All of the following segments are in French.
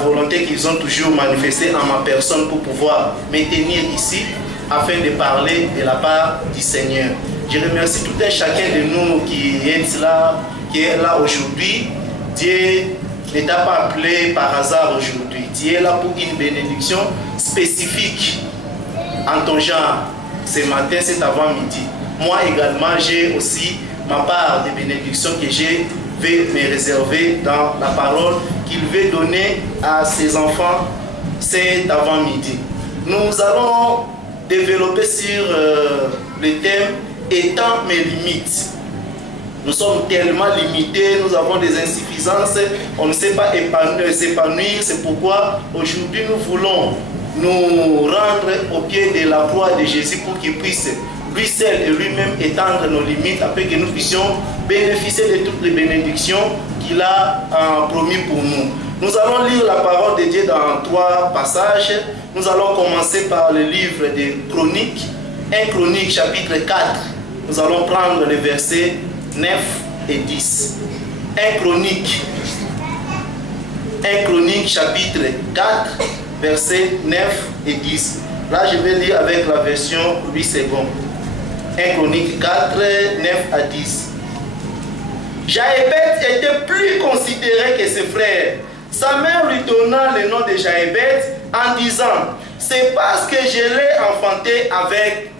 volonté qu'ils ont toujours manifestée en ma personne pour pouvoir me tenir ici afin de parler de la part du Seigneur. Je remercie tout un chacun de nous qui est là aujourd'hui. Dieu ne t'a pas appelé par hasard aujourd'hui. Dieu est là pour une bénédiction spécifique en ton genre ce matin, cet avant-midi. Moi également, j'ai aussi ma part de bénédiction que je vais me réserver dans la parole qu'il veut donner à ses enfants cet avant-midi. Nous allons développer sur le thème « Étant mes limites ». Nous sommes tellement limités, nous avons des insuffisances, on ne sait pas s'épanouir. C'est pourquoi aujourd'hui nous voulons nous rendre au pied de la croix de Jésus pour qu'il puisse lui seul et lui-même étendre nos limites afin que nous puissions bénéficier de toutes les bénédictions qu'il a promis pour nous. Nous allons lire la parole de Dieu dans 3 passages. Nous allons commencer par le livre des Chroniques, 1 Chronique chapitre 4. Nous allons prendre les versets 9 et 10. 1 Chronique chapitre 4, versets 9 et 10. Là, je vais lire avec la version 8 secondes. 1 Chronique 4, 9 à 10. Jaébet était plus considéré que ses frères. Sa mère lui donna le nom de Jaébet en disant: c'est parce que je l'ai enfanté avec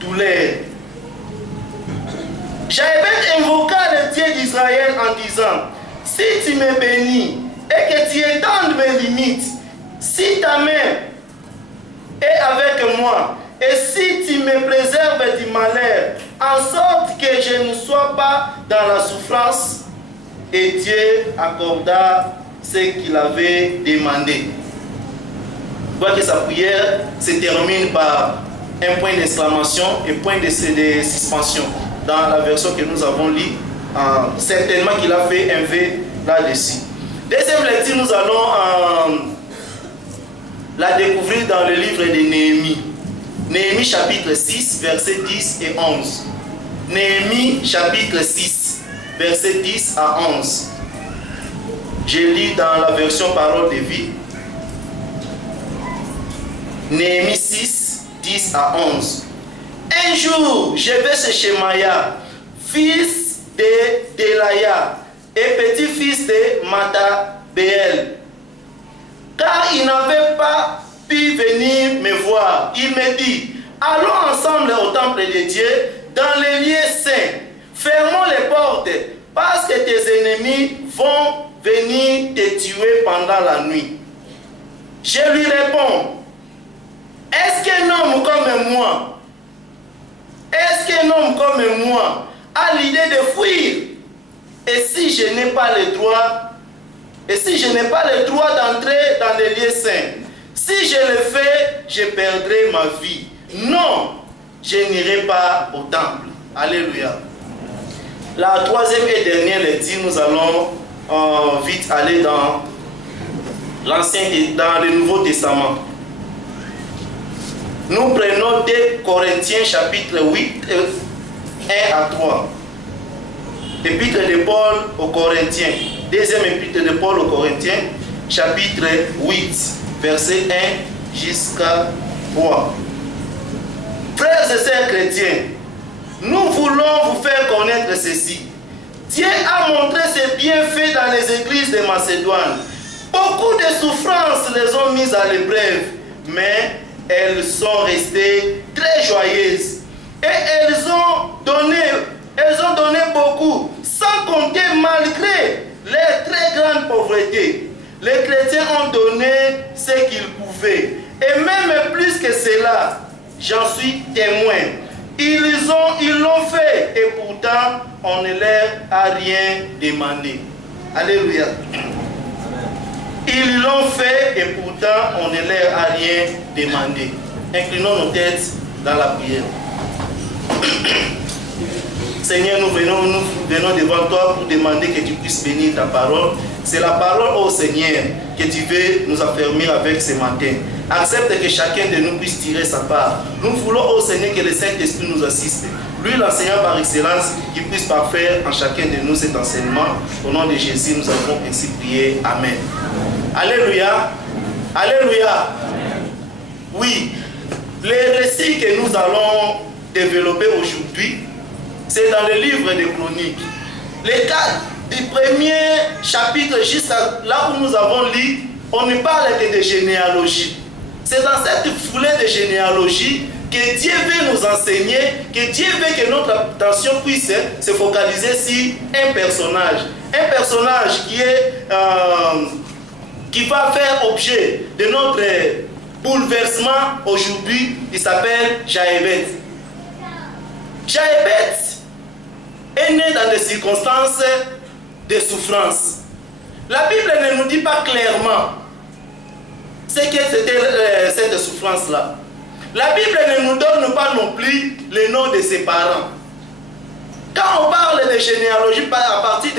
douleur. Jaébet invoqua le Dieu d'Israël en disant: si tu me bénis et que tu étendes mes limites, si ta main est avec moi, et si tu me préserves du malheur, en sorte que je ne sois pas dans la souffrance. Et Dieu accorda ce qu'il avait demandé. Vous voyez que sa prière se termine par un point d'exclamation et point de suspension. Dans la version que nous avons lue, certainement qu'il a fait un V là-dessus. Deuxième lecture, nous allons la découvrir dans le livre de Néhémie. Néhémie chapitre 6, versets 10 et 11. Néhémie chapitre 6, versets 10 à 11. Je lis dans la version parole de vie. Néhémie 6, 10 à 11. Un jour, je vais chez Shemaya, fils de Delaya et petit-fils de Matabeel, car il n'avait pas pu venir me voir. Il me dit: allons ensemble au temple de Dieu, dans les lieux saints. Fermons les portes, parce que tes ennemis vont venir te tuer pendant la nuit. Je lui réponds: est-ce qu'un homme comme moi, a l'idée de fuir? Et si je n'ai pas le droit d'entrer dans les lieux saints, si je le fais, je perdrai ma vie. Non, je n'irai pas au temple. Alléluia. La troisième et dernière lecture, nous allons vite aller dans le Nouveau Testament. Nous prenons 2 Corinthiens chapitre 8, 1 à 3. Épître de Paul aux Corinthiens. Deuxième épître de Paul aux Corinthiens, chapitre 8, verset 1 jusqu'à 3. Frères et sœurs chrétiens, nous voulons vous faire connaître ceci. Dieu a montré ses bienfaits dans les églises de Macédoine. Beaucoup de souffrances les ont mises à l'épreuve, mais elles sont restées très joyeuses. Et elles ont donné beaucoup, sans compter malgré leur très grande pauvreté. Les chrétiens ont donné ce qu'ils pouvaient. Et même plus que cela, j'en suis témoin. Ils l'ont fait et pourtant on ne leur a rien demandé. Alléluia. Ils l'ont fait et pourtant on ne leur a rien demandé. Inclinons nos têtes dans la prière. Seigneur, nous venons devant toi pour demander que tu puisses bénir ta parole. C'est la parole, ô Seigneur, que tu veux nous affermir avec ce matin. Accepte que chacun de nous puisse tirer sa part. Nous voulons, ô Seigneur, que le Saint-Esprit nous assiste. Lui, l'enseignant par excellence, qu'il puisse parfaire en chacun de nous cet enseignement. Au nom de Jésus, nous avons ainsi prié. Amen. Alléluia. Alléluia. Oui, les récits que nous allons développer aujourd'hui, c'est dans le livre des Chroniques. Les cas du premier chapitre jusqu'à là où nous avons lu, on ne parle que de généalogie. C'est dans cette foulée de généalogie que Dieu veut nous enseigner, que Dieu veut que notre attention puisse se focaliser sur un personnage. Un personnage qui va faire objet de notre bouleversement aujourd'hui. Il s'appelle Jaébet. Jaébet est né dans des circonstances de souffrance. La Bible ne nous dit pas clairement ce que c'était cette souffrance-là. La Bible ne nous donne pas non plus le nom de ses parents. Quand on parle de généalogie à partir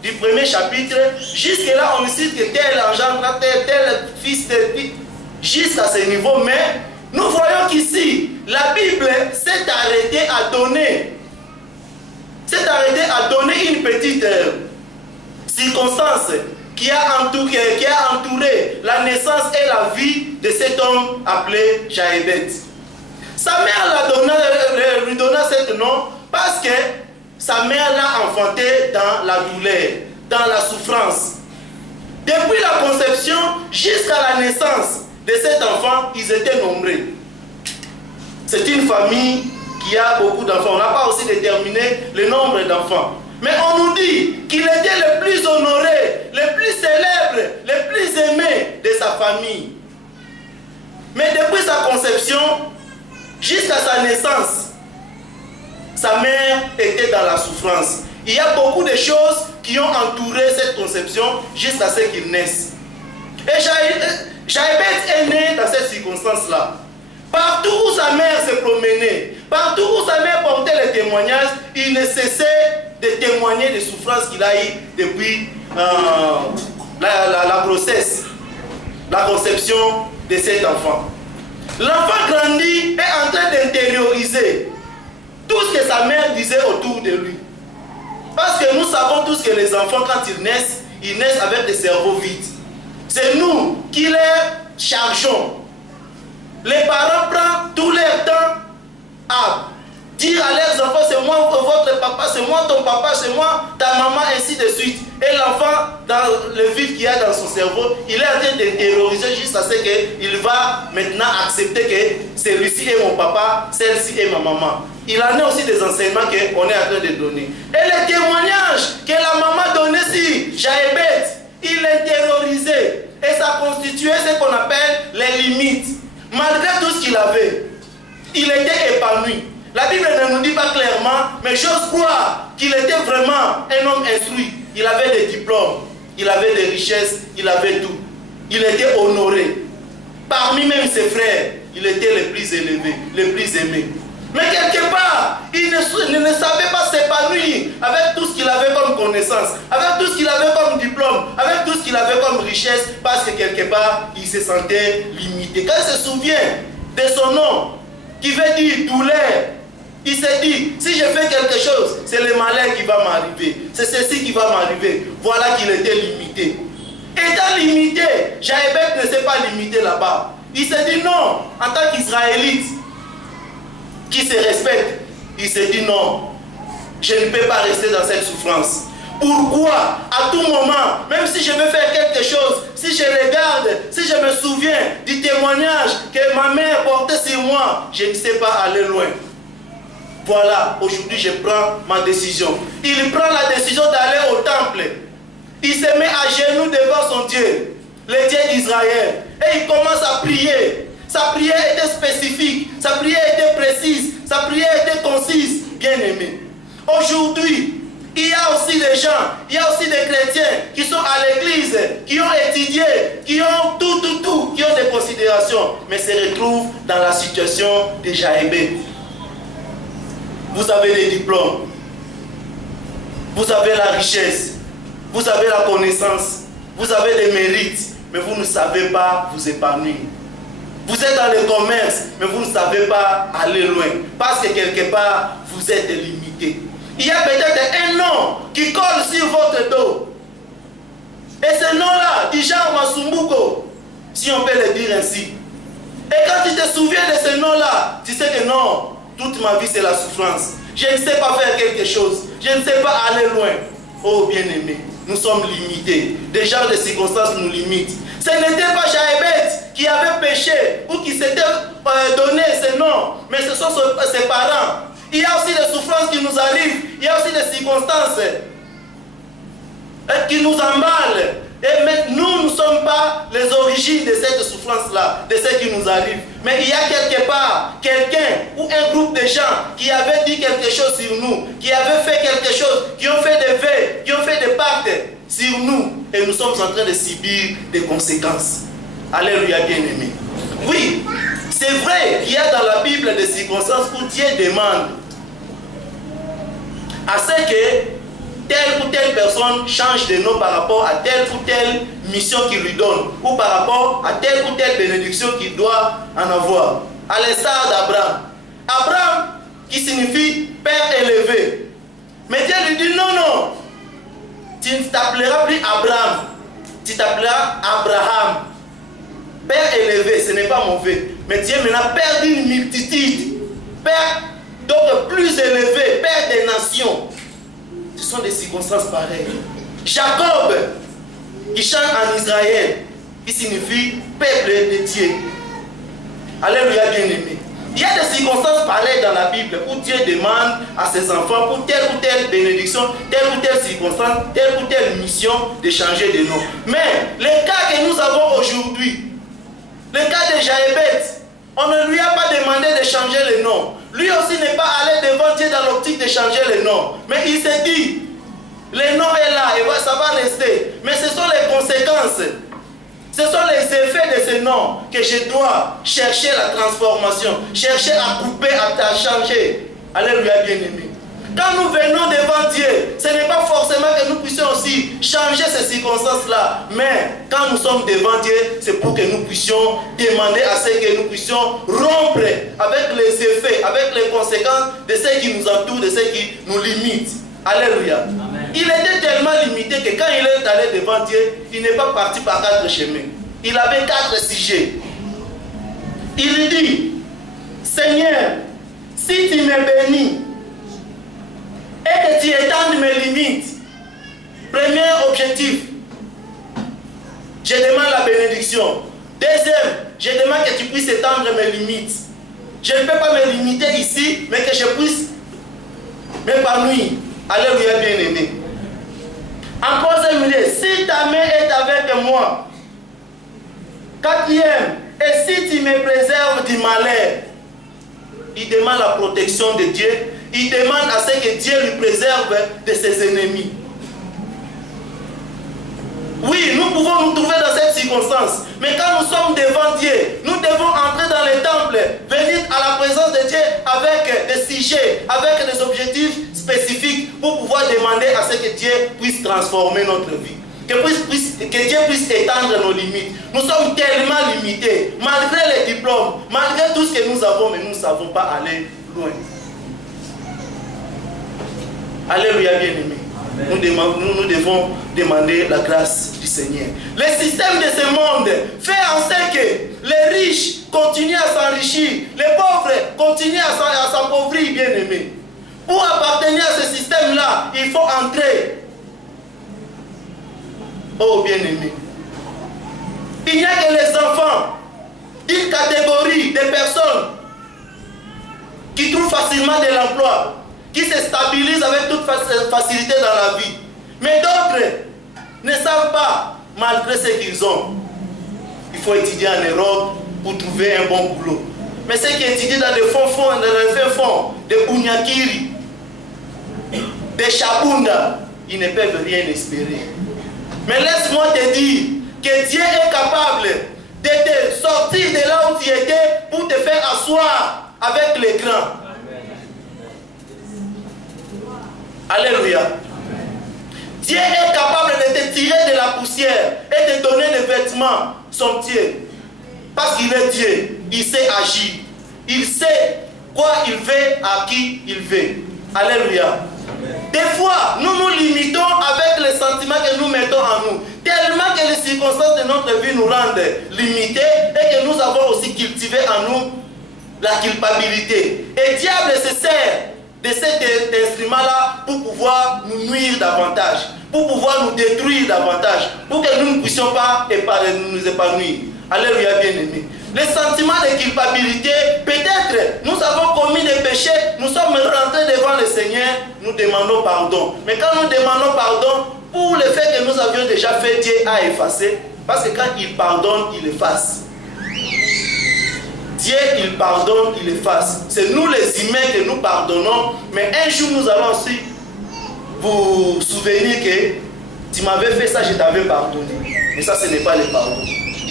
du premier chapitre, jusque-là on cite que tel engendre, tel fils, jusqu'à ce niveau, mais nous voyons qu'ici, la Bible s'est arrêtée à donner une petite circonstance qui a entouré la naissance et la vie de cet homme appelé Jaébet. Sa mère lui donna ce nom parce que sa mère l'a enfanté dans la douleur, dans la souffrance. Depuis la conception jusqu'à la naissance de cet enfant, ils étaient nombreux. C'est une famille qui a beaucoup d'enfants. On n'a pas aussi déterminé le nombre d'enfants. Mais on nous dit qu'il était le plus honoré, le plus célèbre, le plus aimé de sa famille. Mais depuis sa conception jusqu'à sa naissance, sa mère était dans la souffrance. Il y a beaucoup de choses qui ont entouré cette conception jusqu'à ce qu'il naisse. Et Jaébet est né dans cette circonstance-là. Partout où sa mère se promenait, partout où sa mère portait les témoignages, il ne cessait de témoigner des souffrances qu'il a eues depuis la grossesse, la conception de cet enfant. L'enfant grandit et est en train d'intérioriser tout ce que sa mère disait autour de lui. Parce que nous savons tous que les enfants, quand ils naissent avec des cerveaux vides. C'est nous qui les chargeons. Les parents prennent tout leur temps à dire à leurs enfants, c'est moi votre papa, c'est moi ton papa, c'est moi ta maman, ainsi de suite. Et l'enfant, dans le vide qu'il y a dans son cerveau, il est en train d'intérioriser jusqu'à ce qu'il va maintenant accepter que celui-ci est mon papa, celle-ci est ma maman. Il en a aussi des enseignements qu'on est en train de donner. Et les témoignages que la maman donnait sur Jaébet, il l'intériorisait. Et ça constituait ce qu'on appelle les limites. Malgré tout ce qu'il avait, il était épanoui. La Bible ne nous dit pas clairement, mais j'ose croire qu'il était vraiment un homme instruit. Il avait des diplômes, il avait des richesses, il avait tout. Il était honoré. Parmi même ses frères, il était le plus élevé, le plus aimé. Mais quelque part, il ne savait pas s'épanouir avec tout ce qu'il avait comme connaissance, avec tout ce qu'il avait comme diplôme, avec tout ce qu'il avait comme richesse, parce que quelque part, il se sentait limité. Quand il se souvient de son nom, qui veut dire douleur, il s'est dit, si je fais quelque chose, c'est le malheur qui va m'arriver, c'est ceci qui va m'arriver. Voilà qu'il était limité. Étant limité, Jaébet ne s'est pas limité là-bas. Il s'est dit non, en tant qu'Israélite, qui se respecte, il s'est dit non, je ne peux pas rester dans cette souffrance. Pourquoi? À tout moment, même si je veux faire quelque chose, si je regarde, si je me souviens du témoignage que ma mère portait sur moi, je ne sais pas aller loin. Voilà, aujourd'hui je prends ma décision. Il prend la décision d'aller au temple. Il se met à genoux devant son Dieu, le Dieu d'Israël, et il commence à prier. Sa prière était spécifique, sa prière était précise, sa prière était concise, bien aimé. Aujourd'hui, il y a aussi des gens, il y a aussi des chrétiens qui sont à l'église, qui ont étudié, qui ont tout, qui ont des considérations, mais se retrouvent dans la situation de Jaébet. Vous avez des diplômes, vous avez la richesse, vous avez la connaissance, vous avez des mérites, mais vous ne savez pas vous épanouir. Vous êtes dans le commerce, mais vous ne savez pas aller loin. Parce que quelque part, vous êtes limité. Il y a peut-être un nom qui colle sur votre dos. Et ce nom-là, Dijar Masumbuko, si on peut le dire ainsi. Et quand tu te souviens de ce nom-là, tu sais que non, toute ma vie c'est la souffrance. Je ne sais pas faire quelque chose. Je ne sais pas aller loin. Oh bien-aimé, nous sommes limités. Déjà les circonstances nous limitent. Ce n'était pas Jaébet qui avait péché ou qui s'était donné ce nom, mais ce sont ses parents. Il y a aussi des souffrances qui nous arrivent. Il y a aussi des circonstances qui nous emballent. Mais nous ne sommes pas les origines de cette souffrance-là, de ce qui nous arrive. Mais il y a quelque part quelqu'un ou un groupe de gens qui avait dit quelque chose sur nous, qui avait fait quelque chose, qui ont fait des vœux, qui ont fait des pactes sur nous. Et nous sommes en train de subir des conséquences. Alléluia, bien-aimé. Oui, c'est vrai qu'il y a dans la Bible des circonstances où Dieu demande à ce que telle ou telle personne change de nom par rapport à telle ou telle mission qu'il lui donne, ou par rapport à telle ou telle bénédiction qu'il doit en avoir. À l'instar d'Abraham. Abraham, qui signifie père élevé. Mais Dieu lui dit non, non, tu ne t'appelleras plus Abraham, tu t'appelleras Abraham. Père élevé, ce n'est pas mauvais. Mais Dieu maintenant père d'une multitude, père donc plus élevé, père des nations. Ce sont des circonstances pareilles. Jacob, qui chante en Israël, qui signifie peuple de Dieu. Alléluia, bien-aimé. Il y a des circonstances pareilles dans la Bible où Dieu demande à ses enfants pour telle ou telle bénédiction, telle ou telle circonstance, telle ou telle mission de changer de nom. Mais les cas que nous avons aujourd'hui, le cas de Jaébet, on ne lui a pas demandé de changer le nom. Lui aussi n'est pas allé devant Dieu dans l'optique de changer le nom. Mais il s'est dit, le nom est là et ça va rester. Mais ce sont les conséquences. Ce sont les effets de ce nom que je dois chercher la transformation, chercher à couper, à changer. Alléluia, bien-aimé. Quand nous venons devant Dieu, ce n'est pas forcément que nous puissions aussi changer ces circonstances-là. Mais quand nous sommes devant Dieu, c'est pour que nous puissions demander à ce que nous puissions rompre avec les effets, avec les conséquences de ce qui nous entoure, de ce qui nous limite. Alléluia. Amen. Il était tellement limité que quand il est allé devant Dieu, il n'est pas parti par 4 chemins. Il avait 4 sujets. Il lui dit, Seigneur, si tu me bénis, et que tu étendes mes limites. Premier objectif, je demande la bénédiction. Deuxième, je demande que tu puisses étendre mes limites. Je ne peux pas me limiter ici, mais que je puisse m'épanouir. Alléluia, bien-aimé. En troisième lieu, si ta main est avec moi. Quatrième, et si tu me préserves du malheur. Il demande la protection de Dieu. Il demande à ce que Dieu lui préserve de ses ennemis. Oui, nous pouvons nous trouver dans cette circonstance. Mais quand nous sommes devant Dieu, nous devons entrer dans les temples, venir à la présence de Dieu avec des sujets, avec des objectifs spécifiques pour pouvoir demander à ce que Dieu puisse transformer notre vie. Que Dieu puisse étendre nos limites. Nous sommes tellement limités, malgré les diplômes, malgré tout ce que nous avons, mais nous ne savons pas aller loin. Alléluia, bien-aimé. Nous devons demander la grâce du Seigneur. Le système de ce monde fait en sorte que les riches continuent à s'enrichir, les pauvres continuent à s'appauvrir, bien-aimé. Pour appartenir à ce système-là, il faut entrer. Oh, bien-aimé. Il n'y a que les enfants d'une catégorie de personnes qui trouvent facilement de l'emploi, qui se stabilisent avec toute facilité dans la vie. Mais d'autres ne savent pas, malgré ce qu'ils ont. Il faut étudier en Europe pour trouver un bon boulot. Mais ceux qui étudient dans les fonds, des Bunyakiri, des Chabunda, ils ne peuvent rien espérer. Mais laisse-moi te dire que Dieu est capable de te sortir de là où tu étais pour te faire asseoir avec les grands. Alléluia. Dieu est capable de te tirer de la poussière et de donner des vêtements somptueux. Parce qu'il est Dieu, il sait agir. Il sait quoi il veut, à qui il veut. Alléluia. Des fois, nous nous limitons avec les sentiments que nous mettons en nous. Tellement que les circonstances de notre vie nous rendent limités et que nous avons aussi cultivé en nous la culpabilité. Et le diable se sert de cet instrument-là pour pouvoir nous nuire davantage, pour pouvoir nous détruire davantage, pour que nous ne puissions pas nous épanouir. Alléluia, bien-aimés. Les sentiments de culpabilité, peut-être nous avons commis des péchés, nous sommes rentrés devant le Seigneur, nous demandons pardon. Mais quand nous demandons pardon, pour le fait que nous avions déjà fait, Dieu a effacé, parce que quand il pardonne, il efface. Dieu, il pardonne, il efface. C'est nous les humains que nous pardonnons, mais un jour nous allons aussi vous souvenir que tu m'avais fait ça, je t'avais pardonné. Mais ça, ce n'est pas le pardon.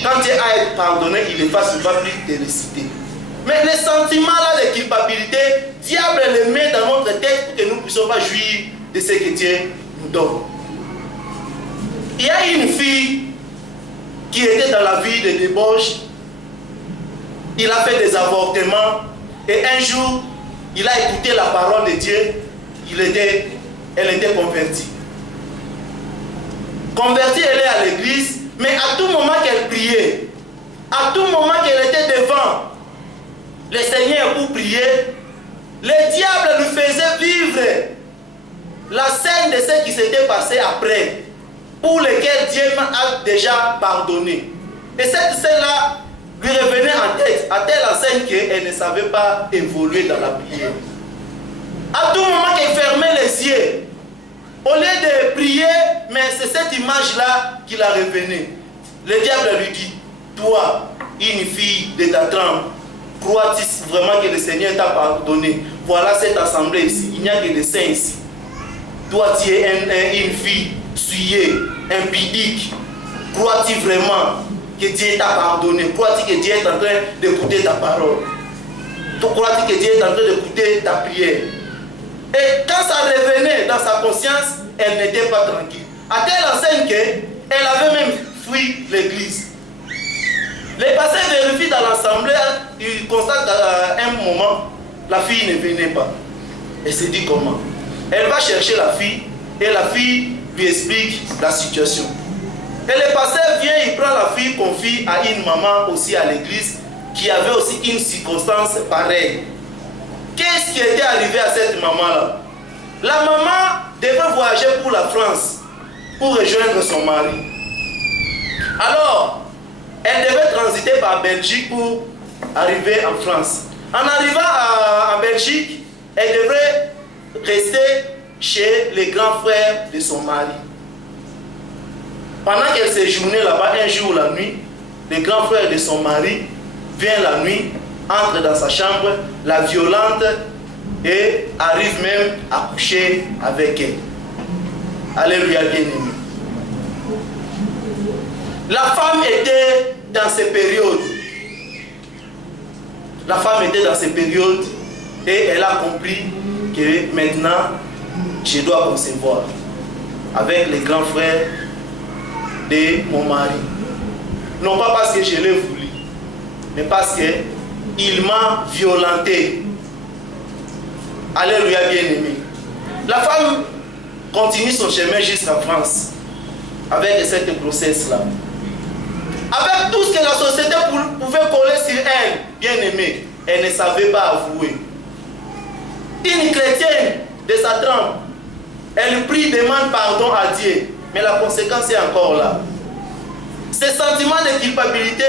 Quand Dieu a été pardonné, il efface, il ne va plus te le citer. Mais les sentiments-là de culpabilité, diable les met dans notre tête pour que nous ne puissions pas jouir de ce que Dieu nous donne. Il y a une fille qui était dans la vie de débauche. Il a fait des avortements. Et un jour, il a écouté la parole de Dieu. Elle était convertie. Convertie, elle est à l'église. Mais à tout moment qu'elle priait, à tout moment qu'elle était devant le Seigneur pour prier, le diable lui faisait vivre la scène de ce qui s'était passé après, pour lequel Dieu a déjà pardonné. Et cette scène-là lui revenait en tête, à telle enseigne qu'elle ne savait pas évoluer dans la prière. À tout moment qu'elle fermait les yeux, au lieu de prier, mais c'est cette image-là qui la revenait. Le diable lui dit, toi, une fille de ta trempe, crois-tu vraiment que le Seigneur t'a pardonné? Voilà cette assemblée ici, il n'y a que des saints ici. Toi, tu es une fille souillée, impudique. Crois-tu vraiment que Dieu t'a pardonné? Crois-tu que Dieu est en train d'écouter ta parole? Crois-tu que Dieu est en train d'écouter ta prière? Et quand ça revenait dans sa conscience, elle n'était pas tranquille. À telle enseigne qu'elle avait même fui l'église. Les pasteurs vérifient dans l'assemblée, ils constatent à un moment, la fille ne venait pas. Elle se dit comment? Elle va chercher la fille et la fille lui explique la situation. Et le pasteur vient, il prend la fille, confie à une maman aussi à l'église qui avait aussi une circonstance pareille. Qu'est-ce qui était arrivé à cette maman-là? La maman devait voyager pour la France pour rejoindre son mari. Alors, elle devait transiter par Belgique pour arriver en France. En arrivant en Belgique, elle devrait rester chez les grands frères de son mari. Pendant qu'elle séjournait là-bas, un jour ou la nuit, les grands frères de son mari viennent la nuit, entre dans sa chambre, la violente et arrive même à coucher avec elle. Alléluia, bien-aimé. La femme était dans ces périodes. La femme était dans ces périodes et elle a compris que maintenant, je dois concevoir avec les grands frères de mon mari. Non pas parce que je l'ai voulu, mais parce qu'il m'a violenté. Alléluia, bien-aimé. La femme continue son chemin jusqu'en France avec cette grossesse-là. Avec tout ce que la société pouvait coller sur elle, bien-aimée, elle ne savait pas avouer. Une chrétienne de sa trempe, elle prie, demande pardon à Dieu, mais la conséquence est encore là. Ces sentiments de culpabilité,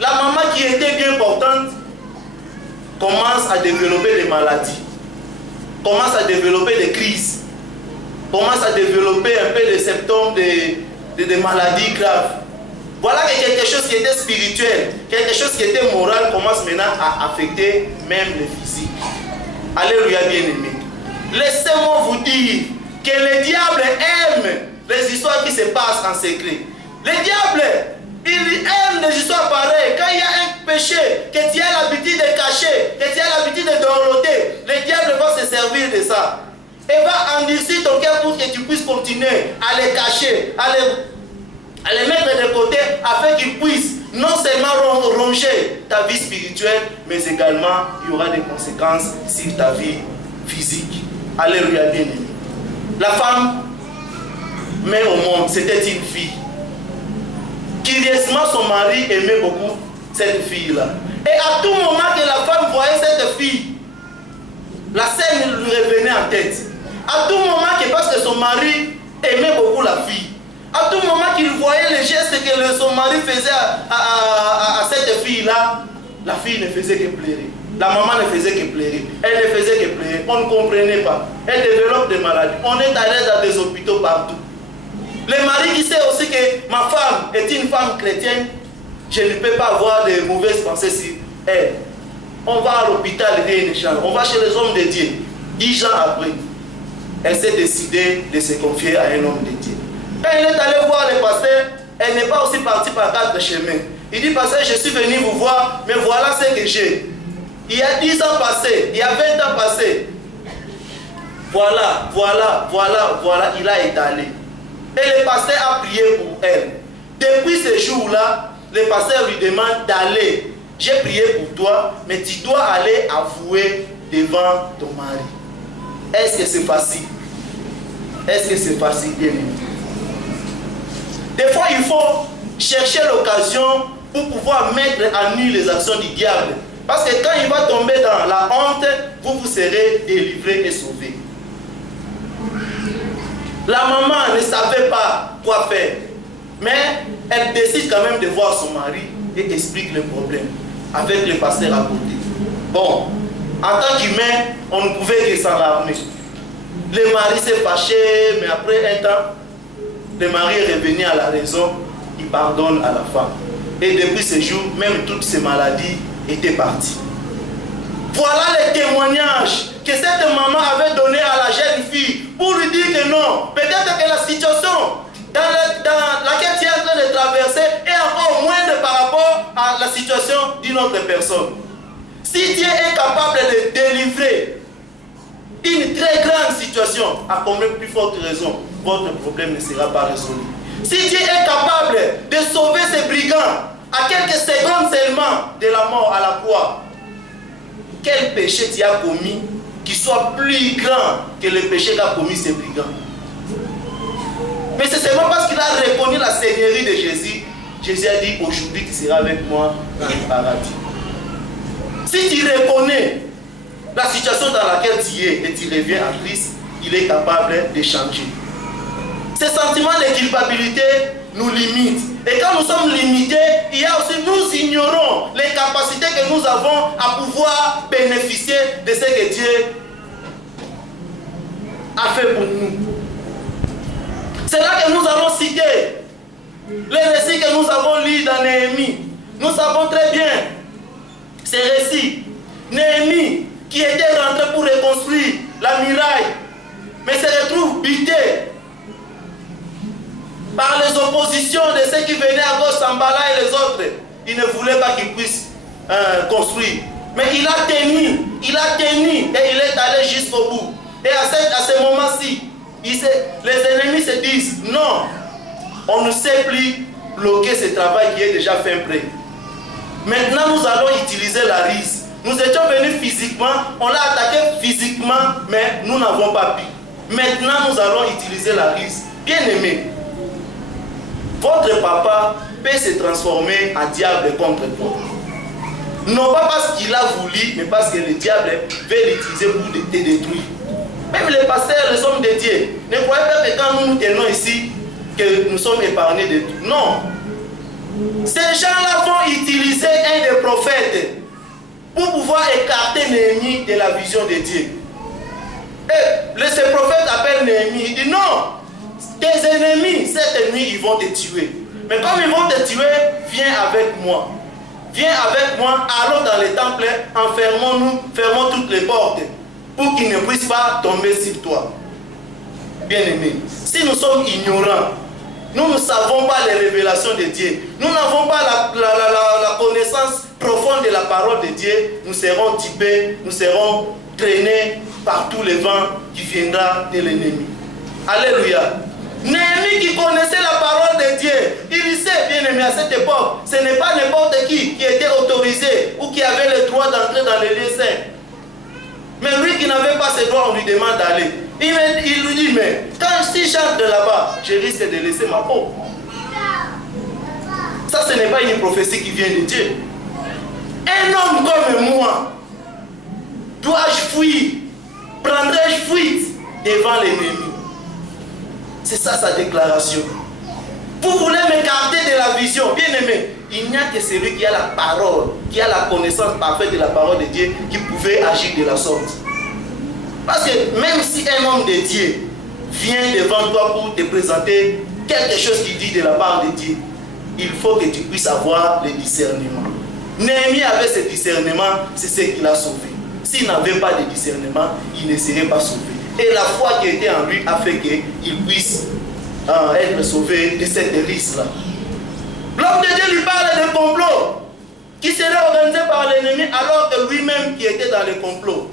la maman qui était bien portante commence à développer des maladies, commence à développer des crises, commence à développer un peu des symptômes de maladies graves. Voilà que quelque chose qui était spirituel, quelque chose qui était moral commence maintenant à affecter même le physique. Alléluia, bien-aimé. Laissez-moi vous dire que le diable aime les histoires qui se passent en secret. Le diable, il aime les histoires pareilles. Quand il y a un péché que tu as l'habitude de cacher, que tu as l'habitude de dorloter, le diable va se servir de ça. Et va endurcir ton cœur pour que tu puisses continuer à les cacher, à les mettre de côté afin qu'ils puissent non seulement ronger ta vie spirituelle, mais également il y aura des conséquences sur ta vie physique. Alléluia, bien-aimé. La femme met au monde, c'était une fille. Curieusement, son mari aimait beaucoup cette fille-là. Et à tout moment que la femme voyait cette fille, la scène lui revenait en tête. À tout moment que, parce que son mari aimait beaucoup la fille, à tout moment qu'il voyait les gestes que son mari faisait à cette fille-là, la fille ne faisait que pleurer. La maman ne faisait que pleurer. Elle ne faisait que pleurer. On ne comprenait pas. Elle développe des maladies. On est allé dans des hôpitaux partout. Le mari qui sait aussi que ma femme est une femme chrétienne, je ne peux pas avoir de mauvaises pensées sur elle. On va à l'hôpital et on va chez les hommes de Dieu. 10 ans après, elle s'est décidée de se confier à un homme de Dieu. Quand elle est allée voir le pasteur, elle n'est pas aussi partie par 4 chemins. Il dit, pasteur, je suis venu vous voir, mais voilà ce que j'ai. Il y a 10 ans passés, il y a 20 ans passés. Voilà, il a étalé. Et le pasteur a prié pour elle. Depuis ce jour-là, le pasteur lui demande d'aller. J'ai prié pour toi, mais tu dois aller avouer devant ton mari. Est-ce que c'est facile? Est-ce que c'est facile, bien aimé? Des fois, il faut chercher l'occasion pour pouvoir mettre en nu les actions du diable. Parce que quand il va tomber dans la honte, vous serez délivré et sauvé. La maman ne savait pas quoi faire, mais elle décide quand même de voir son mari et explique le problème avec le pasteur à côté. Bon, en tant qu'humain, on ne pouvait que s'alarmer. Le mari s'est fâché, mais après un temps, le mari est revenu à la raison, il pardonne à la femme. Et depuis ce jour, même toutes ces maladies étaient parties. Voilà les témoignages que cette maman avait donné à la jeune fille pour lui dire que non, peut-être que la situation dans laquelle tu es en train de traverser est encore moindre par rapport à la situation d'une autre personne. Si Dieu est capable de délivrer une très grande situation, à combien plus forte raison, votre problème ne sera pas résolu. Si Dieu est capable de sauver ces brigands à quelques secondes seulement de la mort à la croix, quel péché tu as commis qui soit plus grand que le péché qu'a commis ces brigands? Mais c'est seulement parce qu'il a reconnu la seigneurie de Jésus. Jésus a dit, aujourd'hui tu seras avec moi dans le paradis. Si tu reconnais la situation dans laquelle tu es et tu reviens à Christ, il est capable de changer. Ces sentiments de culpabilité nous limitent. Et quand nous sommes limités, il y a aussi, nous ignorons les capacités que nous avons à pouvoir bénéficier de ce que Dieu a fait pour nous. C'est là que nous allons citer les récits que nous avons lus dans Néhémie. Nous savons très bien ces récits. Néhémie qui était rentré pour reconstruire la muraille, mais se retrouve buté par les oppositions de ceux qui venaient à gauche, Sambala et les autres. Il ne voulait pas qu'il puisse construire. Mais il a tenu et il est allé jusqu'au bout. Et à ce moment-ci, les ennemis se disent, non, on ne sait plus bloquer ce travail qui est déjà fait prêt. Maintenant, nous allons utiliser la rise. Nous étions venus physiquement, on l'a attaqué physiquement, mais nous n'avons pas pu. Maintenant, nous allons utiliser la rise. Bien aimé, votre papa peut se transformer en diable contre toi. Non pas parce qu'il a voulu, mais parce que le diable veut l'utiliser pour te détruire. Même les pasteurs, les hommes de Dieu, ne croyez pas que quand nous nous tenons ici, que nous sommes épargnés de tout. Non. Ces gens-là vont utiliser un des prophètes pour pouvoir écarter Néhémie de la vision de Dieu. Et ce prophète appelle Néhémie, il dit non, tes ennemis, cette nuit, ils vont te tuer. Mais comme ils vont te tuer, viens avec moi. Viens avec moi, allons dans le temple, enfermons-nous, fermons toutes les portes, pour qu'ils ne puissent pas tomber sur toi. Bien-aimés, si nous sommes ignorants, nous ne savons pas les révélations de Dieu, nous n'avons pas la connaissance profonde de la parole de Dieu, nous serons typés, nous serons traînés par tous les vents qui viendra de l'ennemi. Alléluia. Néhémie qui connaissait la parole de Dieu, il sait, bien aimé, à cette époque, ce n'est pas n'importe qui était autorisé ou qui avait le droit d'entrer dans les lieux saints. Mais lui qui n'avait pas ce droit, on lui demande d'aller. Il lui dit, mais quand si j'entre de là-bas, je risque de laisser ma peau. Ça, ce n'est pas une prophétie qui vient de Dieu. Un homme comme moi, dois-je fuir? Prendrai-je fuite devant l'ennemi? C'est ça sa déclaration. Vous voulez m'écarter de la vision, bien aimé. Il n'y a que celui qui a la parole, qui a la connaissance parfaite de la parole de Dieu, qui pouvait agir de la sorte. Parce que même si un homme de Dieu vient devant toi pour te présenter quelque chose qui dit de la part de Dieu, il faut que tu puisses avoir le discernement. Néhémie avait ce discernement, c'est ce qui l'a sauvé. S'il n'avait pas de discernement, il ne serait pas sauvé. Et la foi qui était en lui a fait qu'il puisse être sauvé de cette risque-là. L'homme de Dieu lui parle de complot qui serait organisé par l'ennemi, alors que lui-même qui était dans le complot,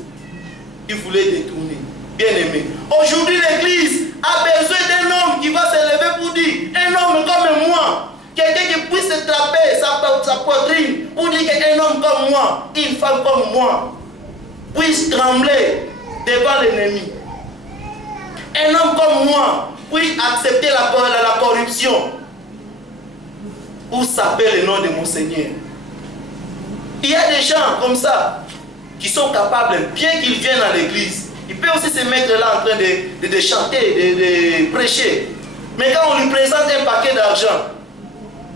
il voulait détourner. Bien aimé. Aujourd'hui, l'Église a besoin d'un homme qui va se lever pour dire, un homme comme moi, quelqu'un qui puisse se trapper sa poitrine pour dire qu'un homme comme moi, une femme comme moi, puisse trembler devant l'ennemi. Un homme comme moi puisse accepter la corruption pour s'appeler le nom de mon Seigneur. Il y a des gens comme ça qui sont capables, bien qu'ils viennent à l'église, ils peuvent aussi se mettre là en train de chanter, de prêcher. Mais quand on lui présente un paquet d'argent,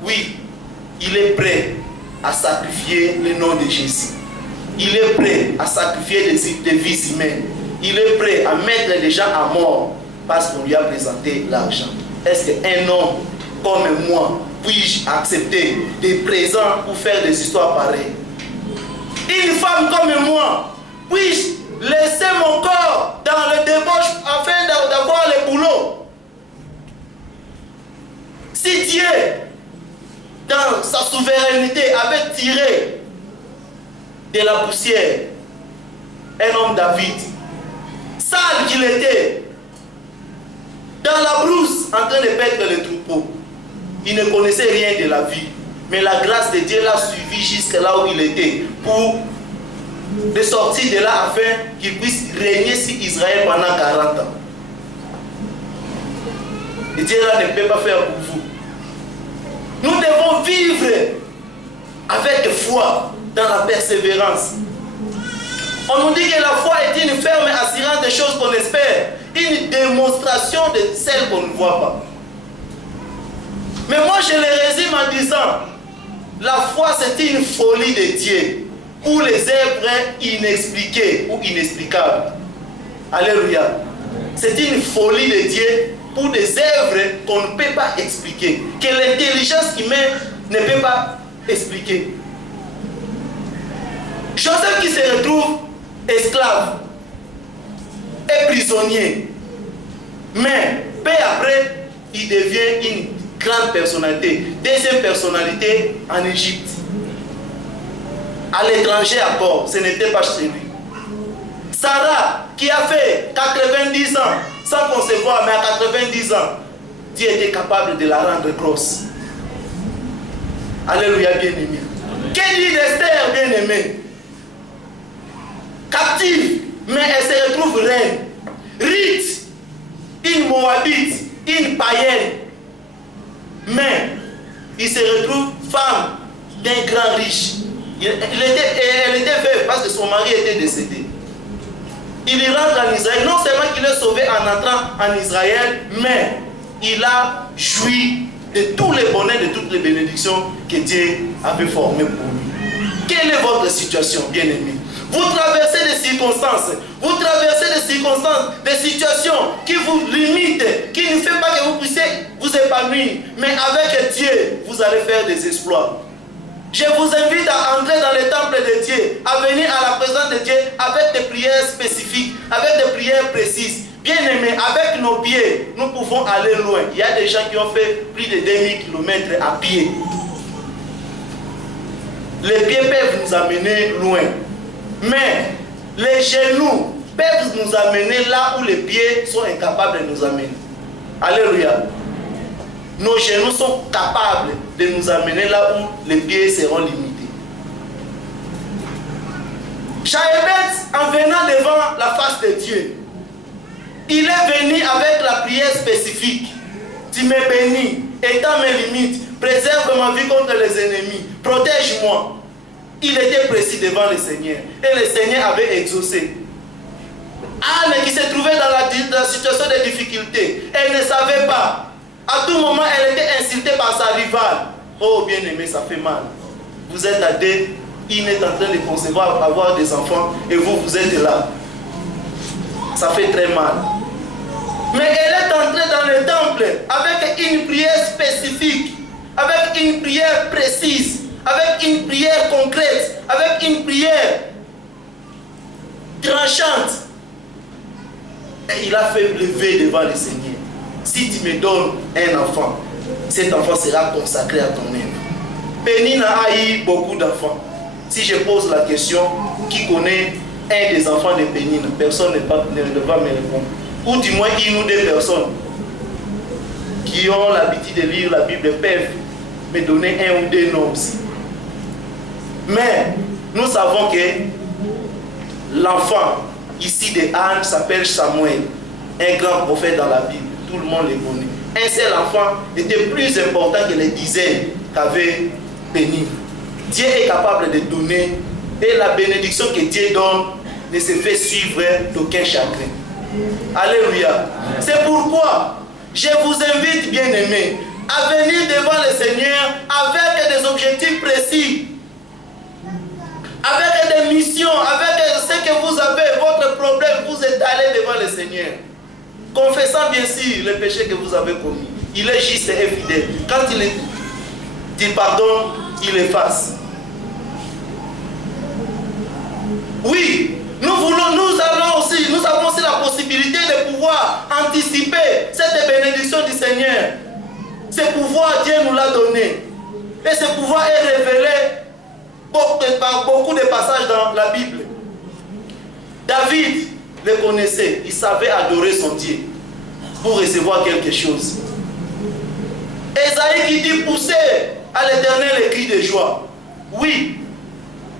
oui, il est prêt à sacrifier le nom de Jésus. Il est prêt à sacrifier des vies humaines. Il est prêt à mettre les gens à mort parce qu'on lui a présenté l'argent. Est-ce qu'un homme comme moi puis-je accepter des présents pour faire des histoires pareilles? Une femme comme moi, puis-je laisser mon corps dans le débauche afin d'avoir le boulot? Si Dieu, dans sa souveraineté, avait tiré de la poussière un homme David, sale qu'il était, dans la brousse en train de perdre le troupeau, il ne connaissait rien de la vie. Mais la grâce de Dieu l'a suivi jusque là où il était pour de sortir de là afin qu'il puisse régner sur Israël pendant 40 ans. Et Dieu là ne peut pas faire pour vous. Nous devons vivre avec foi dans la persévérance. On nous dit que la foi est une ferme assurance des choses qu'on espère, une démonstration de celles qu'on ne voit pas. Mais moi je le résume en disant, la foi c'est une folie de Dieu pour les œuvres inexpliquées ou inexplicables. Alléluia. C'est une folie de Dieu pour des œuvres qu'on ne peut pas expliquer, que l'intelligence humaine ne peut pas expliquer. Joseph qui se retrouve esclave et prisonnier, mais peu après, il devient une grande personnalité, deuxième personnalité en Égypte. À l'étranger encore, ce n'était pas chez lui. Sarah, qui a fait 90 ans sans concevoir, mais à 90 ans, Dieu était capable de la rendre grosse. Alléluia, bien-aimé. Que dit d'Esther, bien-aimé? Captive, mais elle se retrouve reine. Rite, une Moabite, une païenne. Mais il se retrouve femme d'un grand riche. Elle était veuve parce que son mari était décédé. Il y rentre en Israël. Non seulement qu'il est sauvé en entrant en Israël, mais il a joui de tous les bonheurs, de toutes les bénédictions que Dieu avait formées pour lui. Quelle est votre situation, bien-aimé? Vous traversez des circonstances, des situations qui vous limitent, qui ne font pas que vous puissiez vous épanouir. Mais avec Dieu, vous allez faire des exploits. Je vous invite à entrer dans le temple de Dieu, à venir à la présence de Dieu avec des prières spécifiques, avec des prières précises. Bien aimé, avec nos pieds, nous pouvons aller loin. Il y a des gens qui ont fait plus de 2000 km à pied. Les pieds peuvent nous amener loin. Mais les genoux peuvent nous amener là où les pieds sont incapables de nous amener. Alléluia. Nos genoux sont capables de nous amener là où les pieds seront limités. Chaïbet, en venant devant la face de Dieu, Il est venu avec la prière spécifique. Tu me bénis, étends mes limites, préserve ma vie contre les ennemis, protège-moi. Il était précis devant le Seigneur. Et le Seigneur avait exaucé. Anne qui se trouvait dans la situation de difficulté, elle ne savait pas. À tout moment, elle était insultée par sa rivale. Oh bien-aimé, ça fait mal. Vous êtes à deux, il est en train de concevoir, avoir des enfants, et vous êtes là. Ça fait très mal. Mais elle est entrée dans le temple avec une prière spécifique, avec une prière précise, avec une prière concrète, avec une prière tranchante. Et il a fait lever devant le Seigneur. Si tu me donnes un enfant, cet enfant sera consacré à ton œuvre. Pénina a eu beaucoup d'enfants. Si je pose la question, qui connaît un des enfants de Pénina? Personne ne va me répondre. Ou du moins une ou deux personnes qui ont l'habitude de lire la Bible peuvent me donner un ou deux noms aussi. Mais nous savons que l'enfant ici de Anne s'appelle Samuel, un grand prophète dans la Bible. Tout le monde le connaît. Un seul enfant était plus important que les dizaines qu'avait Pénina. Dieu est capable de donner, et la bénédiction que Dieu donne ne se fait suivre d'aucun chagrin. Alléluia. C'est pourquoi je vous invite, bien-aimés, à venir devant le Seigneur avec des objectifs précis, avec des missions, avec ce que vous avez, votre problème, vous êtes allé devant le Seigneur. Confessant bien sûr les péchés que vous avez commis. Il est juste et fidèle. Quand il pardonne, il efface. Oui, nous avons aussi la possibilité de pouvoir anticiper cette bénédiction du Seigneur. Ce pouvoir, Dieu nous l'a donné. Et ce pouvoir est révélé par beaucoup de passages dans la Bible. David le connaissait, il savait adorer son Dieu pour recevoir quelque chose. Esaïe qui dit pousser à l'Éternel les cris de joie. Oui,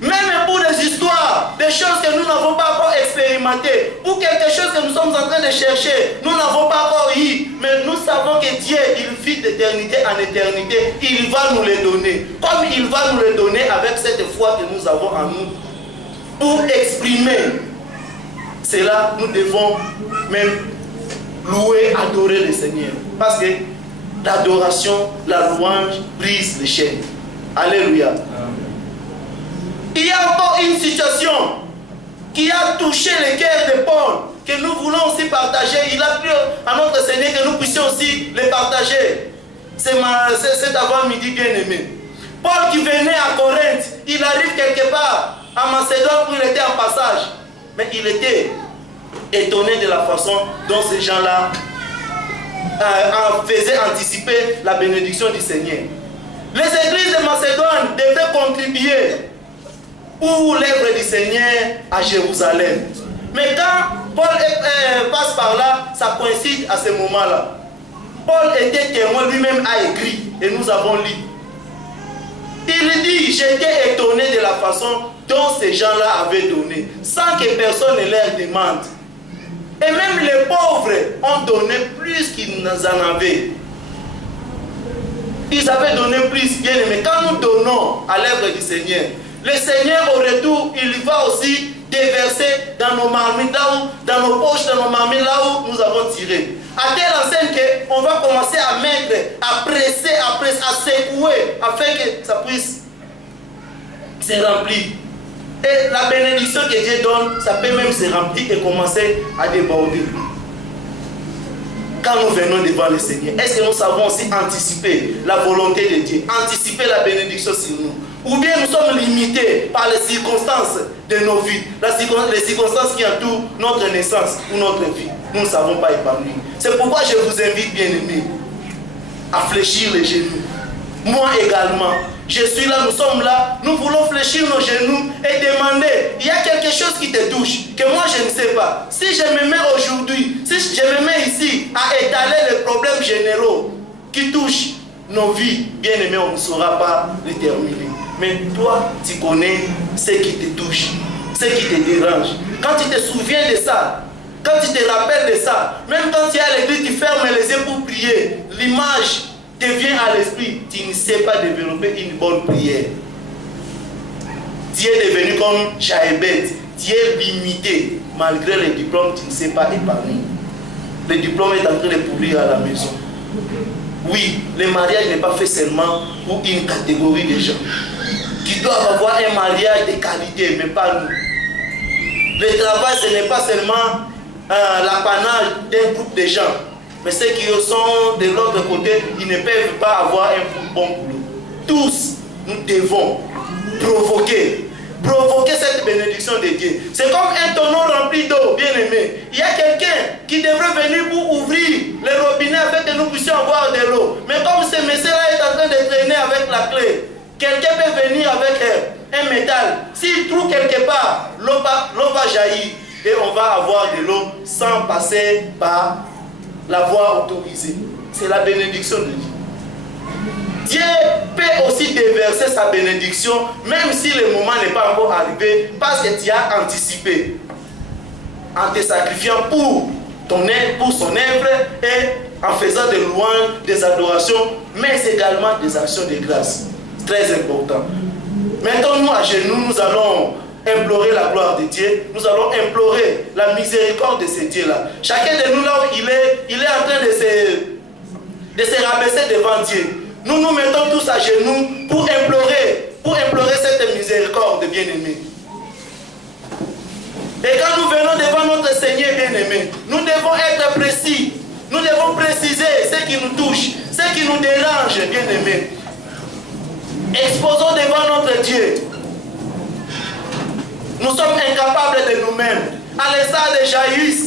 même pour des histoires, des choses que nous n'avons pas encore expérimentées, pour quelque chose que nous sommes en train de chercher, nous n'avons pas encore eu, mais nous savons que Dieu, il vit d'éternité en éternité, il va nous les donner. Comme il va nous les donner avec cette foi que nous avons en nous, pour exprimer cela, nous devons même louer, adorer le Seigneur. Parce que l'adoration, la louange brise les chaînes. Alléluia. Il y a encore une situation qui a touché le cœur de Paul, que nous voulons aussi partager. Il a plu à notre Seigneur que nous puissions aussi le partager. C'est cet avant-midi bien-aimé. Paul qui venait à Corinthe, il arrive quelque part à Macédoine où il était en passage. Mais il était étonné de la façon dont ces gens-là faisaient anticiper la bénédiction du Seigneur. Les églises de Macédoine devaient contribuer pour l'œuvre du Seigneur à Jérusalem. Mais quand Paul passe par là, ça coïncide à ce moment-là. Paul était témoin, lui-même a écrit, et nous avons lu. Il dit, j'étais étonné de la façon dont ces gens-là avaient donné, sans que personne ne leur demande. Et même les pauvres ont donné plus qu'ils en avaient. Ils avaient donné plus, bien aimé. Quand nous donnons à l'œuvre du Seigneur, le Seigneur au retour, il va aussi déverser dans nos marmites là où, dans nos poches, dans nos marmites là où nous avons tiré. À telle enseigne qu'on va commencer à mettre, à presser, à secouer, afin que ça puisse se remplir. Et la bénédiction que Dieu donne, ça peut même se remplir et commencer à déborder. Quand nous venons devant le Seigneur, est-ce que nous savons aussi anticiper la volonté de Dieu, anticiper la bénédiction sur nous? Ou bien nous sommes limités par les circonstances de nos vies, les circonstances qui entourent notre naissance ou notre vie. Nous ne savons pas épanouir. C'est pourquoi je vous invite, bien-aimés, à fléchir les genoux. Moi également, je suis là, nous sommes là, nous voulons fléchir nos genoux et demander, il y a quelque chose qui te touche, que moi je ne sais pas. Si je me mets aujourd'hui, si je me mets ici à étaler les problèmes généraux qui touchent nos vies, bien aimés, on ne saura pas les terminer. Mais toi, tu connais ce qui te touche, ce qui te dérange. Quand tu te souviens de ça, Quand tu te rappelles de ça, même quand tu es à l'église, tu fermes les yeux pour prier, l'image te vient à l'esprit, tu ne sais pas développer une bonne prière. Tu es devenu comme Jaébet, tu es limité, malgré les diplômes, tu ne sais pas épargner. Le diplôme est en train de pourrir à la maison. Oui, le mariage n'est pas fait seulement pour une catégorie de gens qui doivent avoir un mariage de qualité, mais pas nous. Le travail, ce n'est pas seulement l'apanage d'un groupe de gens, mais ceux qui sont de l'autre côté, ils ne peuvent pas avoir un bon boulot. Tous, nous devons provoquer cette bénédiction de Dieu. C'est comme un tonneau rempli d'eau, bien aimé. Il y a quelqu'un qui devrait venir pour ouvrir les robinets afin que nous puissions avoir de l'eau. Mais comme ce monsieur-là est en train de traîner avec la clé, quelqu'un peut venir avec un métal. S'il trouve quelque part, l'eau va jaillir et on va avoir de l'eau sans passer par la voie autorisée. C'est la bénédiction de Dieu. Dieu peut aussi déverser sa bénédiction, même si le moment n'est pas encore arrivé, parce que tu as anticipé en te sacrifiant pour son œuvre et en faisant des louanges, des adorations, mais également des actions de grâce. Très important. Mettons-nous à genoux, nous allons implorer la gloire de Dieu, nous allons implorer la miséricorde de ce Dieu-là. Chacun de nous là où il est en train de se rabaisser devant Dieu. Nous nous mettons tous à genoux pour implorer cette miséricorde, bien-aimé. Et quand nous venons devant notre Seigneur bien-aimé, nous devons être précis. Nous devons préciser ce qui nous touche, ce qui nous dérange, bien-aimé. Exposons devant notre Dieu. Nous sommes incapables de nous-mêmes. À l'instar de Jaébet,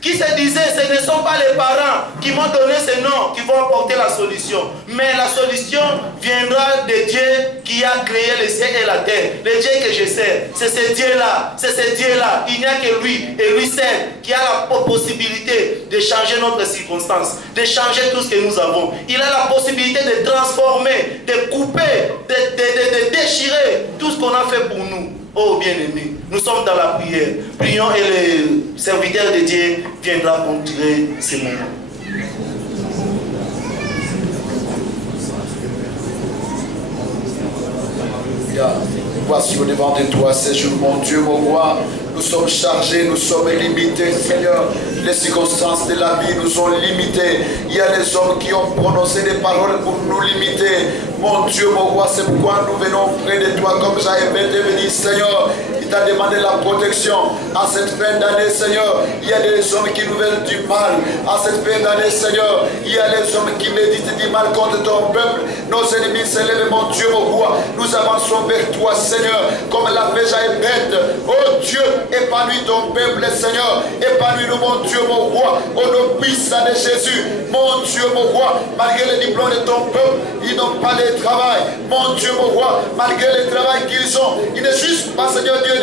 qui se disait, ce ne sont pas les parents qui m'ont donné ce nom qui vont apporter la solution. Mais la solution viendra de Dieu qui a créé le ciel et la terre. Le Dieu que je sers, c'est ce Dieu-là. C'est ce Dieu-là. Il n'y a que lui, et lui seul, qui a la possibilité de changer notre circonstance, de changer tout ce que nous avons. Il a la possibilité de transformer, de couper, de déchirer tout ce qu'on a fait pour nous. Oh bien-aimés, nous sommes dans la prière. Prions et le serviteur de Dieu viendra continuer ces moments. Voici au devant de toi, Seigneur, mon Dieu, mon roi. Nous sommes chargés, nous sommes limités, Seigneur. Les circonstances de la vie nous ont limités. Il y a des hommes qui ont prononcé des paroles pour nous limiter. Mon Dieu, mon roi, c'est pourquoi nous venons près de toi comme Jaébet est venu, Seigneur. Il t'a demandé la protection. À cette fin d'année, Seigneur, il y a des hommes qui nous veulent du mal. À cette fin d'année, Seigneur, il y a des hommes qui méditent du mal contre ton peuple. Nos ennemis s'élèvent, mon Dieu, mon roi. Nous avançons vers toi, Seigneur, comme l'a fait Jaébet. Oh Dieu, épanouis ton peuple, Seigneur. Épanouis-nous, mon Dieu, mon roi. Au nom puissant de Jésus, mon Dieu, mon roi. Malgré le diplôme de ton peuple, ils n'ont pas de travail. Mon Dieu, mon roi, malgré le travail qu'ils ont, il n'est juste pas, Seigneur Dieu,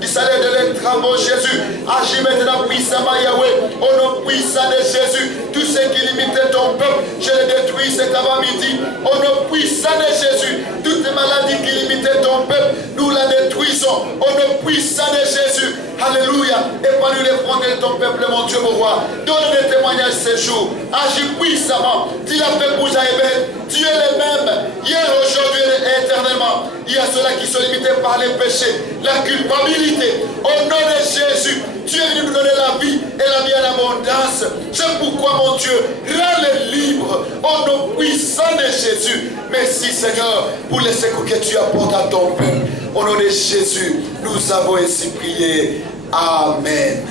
du salaire de leurs travaux, Jésus. Agis maintenant puissamment, Yahweh, au nom puissant de Jésus. Tout ce qui limitait ton peuple, je le détruis cet avant-midi. Au nom puissant de Jésus, toute maladie qui limitait ton peuple, nous la détruisons. Au nom puissant de Jésus. Alléluia. Épanouis les frontières de ton peuple, mon Dieu, mon roi. Donne des témoignages ce jour. Agis puissamment. Tu l'as fait pour Jaébet. Tu es le même, hier, aujourd'hui et éternellement. Il y a ceux-là qui sont limités par les péchés, la culpabilité. Au nom de Jésus, tu es venu nous donner la vie et la vie en abondance. C'est pourquoi, mon Dieu, rends-les libres au nom puissant de Jésus. Merci, Seigneur, pour les secours que tu apportes à ton peuple. Au nom de Jésus, nous avons ainsi prié. Amen.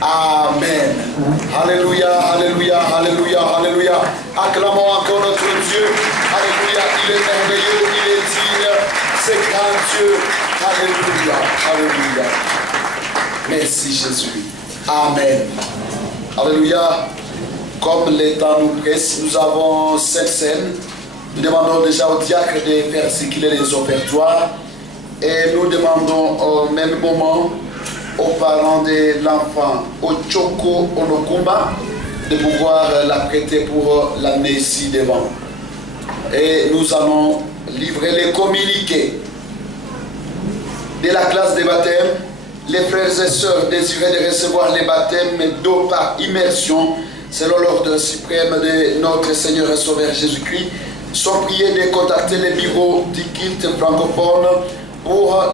Amen. Alléluia, alléluia, alléluia, alléluia. Acclamons encore notre Dieu. Alléluia, il est merveilleux, il est digne. C'est grand Dieu. Alléluia, alléluia. Merci Jésus. Amen. Alléluia. Comme le temps nous presse, nous avons cette scène. Nous demandons déjà au diacre de faire circuler les offertoires. Et nous demandons au même moment aux parents de l'enfant, au Choko Onokumba, de pouvoir la prêter pour l'amener ici devant. Et nous allons livrer les communiqués de la classe de baptême, les frères et sœurs désiraient de recevoir les baptêmes d'eau par immersion, selon l'ordre suprême de notre Seigneur et Sauveur Jésus-Christ, sont priés de contacter les bureaux du culte francophone pour